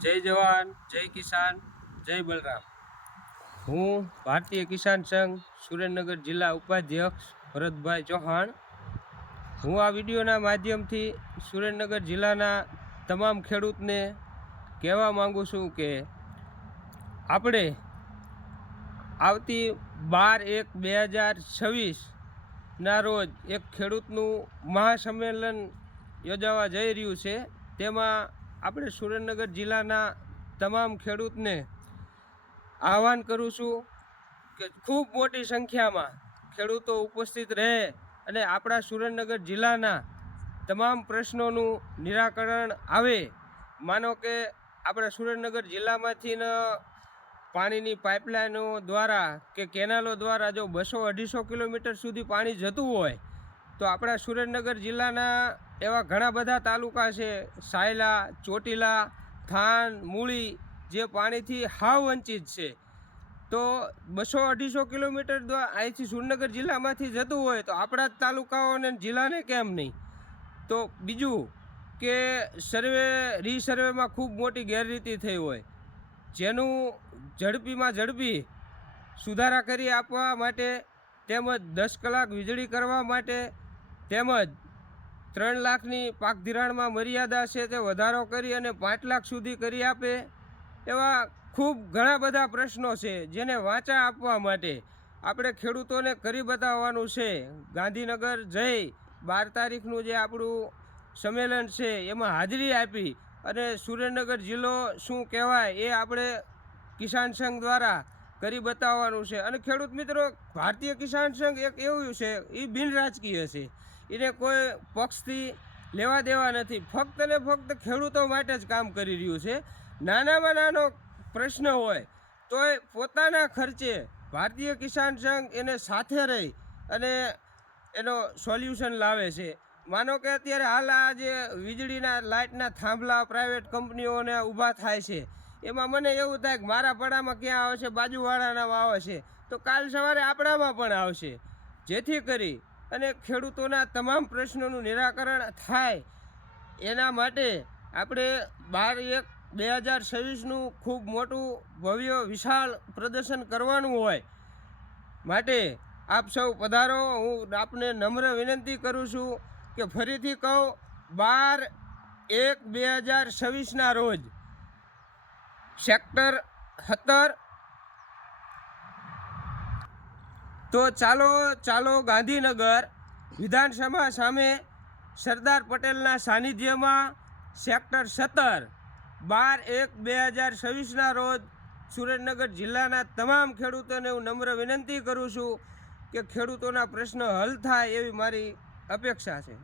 જય જવાન, જય કિસાન, જય બલરામ। હું ભારતીય કિસાન સંઘ સુરેન્દ્રનગર જિલ્લા ઉપાધ્યક્ષ ભરતભાઈ ચૌહાણ। હું આ વિડીયોના માધ્યમથી સુરેન્દ્રનગર જિલ્લાના તમામ ખેડૂતને કહેવા માંગુ છું કે આપણે આવતી 12/1/2026ના રોજ એક ખેડૂતનું મહાસંમેલન યોજાવા જઈ રહ્યું છે। તેમાં આપણે સુરેન્દ્રનગર જિલ્લાના તમામ ખેડૂતને આહવાન કરું છું કે ખૂબ મોટી સંખ્યામાં ખેડૂતો ઉપસ્થિત રહે અને આપણા સુરેન્દ્રનગર જિલ્લાના તમામ પ્રશ્નોનું નિરાકરણ આવે। માનો કે આપણા સુરેન્દ્રનગર જિલ્લામાંથી પાણીની પાઇપલાઇનો દ્વારા કે કેનાલો દ્વારા જો 200-250 કિલોમીટર સુધી પાણી જતું હોય તો આપણા સુરેન્દ્રનગર જિલ્લાના એવા ઘણા બધા તાલુકા છે, સાયલા, ચોટીલા, થાન, મૂળી, જે પાણીથી હાવ વંચિત છે। તો 200-250 કિલોમીટર અહીંથી સુરેન્દ્રનગર જિલ્લામાંથી જતું હોય તો આપણા જ તાલુકાઓને જિલ્લાને કેમ નહીં? તો બીજું કે રીસર્વેમાં ખૂબ મોટી ગેરરીતિ થઈ હોય, જેનું ઝડપીમાં ઝડપી સુધારા કરી આપવા માટે તેમજ 10 કલાક વીજળી કરવા માટે તેમજ 3 લાખની પાક ધિરાણમાં મર્યાદા છે તે વધારો કરી અને 5 લાખ સુધી કરી આપે, એવા ખૂબ ઘણા બધા પ્રશ્નો છે જેને વાચા આપવા માટે આપણે ખેડૂતોને કરી બતાવવાનું છે। ગાંધીનગર જઈ 12 તારીખનું જે આપણું સંમેલન છે એમાં હાજરી આપી અને સુરેન્દ્રનગર જિલ્લો શું કહેવાય એ આપણે કિસાન સંઘ દ્વારા કરી બતાવવાનું છે। અને ખેડૂત મિત્રો, ભારતીય કિસાન સંઘ એક એવું છે, એ બિન રાજકીય છે, એને કોઈ પક્ષથી લેવા દેવા નથી, ફક્ત ને ફક્ત ખેડૂતો માટે જ કામ કરી રહ્યું છે। નાનામાં નાનો પ્રશ્ન હોય તોય પોતાના ખર્ચે ભારતીય કિસાન સંઘ એને સાથે રહી અને એનો સોલ્યુશન લાવે છે। માનો કે અત્યારે હાલ આ જે વીજળીના લાઇટના થાંભલા પ્રાઇવેટ કંપનીઓને ઊભા થાય છે, એમાં મને એવું થાય કે મારા પડામાં ક્યાં આવશે, બાજુવાળાનામાં આવશે, તો કાલ સવારે આપણામાં પણ આવશે, જેથી કરી અને ખેડૂતોના તમામ પ્રશ્નોનું નિરાકરણ થાય। એના માટે આપણે 12/1/2026નું ખૂબ મોટું ભવ્ય વિશાળ પ્રદર્શન કરવાનું હોય માટે આપ સૌ પધારો। હું આપને નમ્ર વિનંતી કરું છું કે ફરીથી કહું, 12/1/2026ના રોજ સેક્ટર 17। તો ચાલો ગાંધીનગર વિધાનસભા સામે સરદાર પટેલના સાનિધ્યમાં સેક્ટર 17 12/1/2026ના રોજ સુરેન્દ્રનગર જિલ્લાના તમામ ખેડૂતોને હું નમ્ર વિનંતી કરું છું કે ખેડૂતોના પ્રશ્ન હલ થાય એવી મારી અપેક્ષા છે।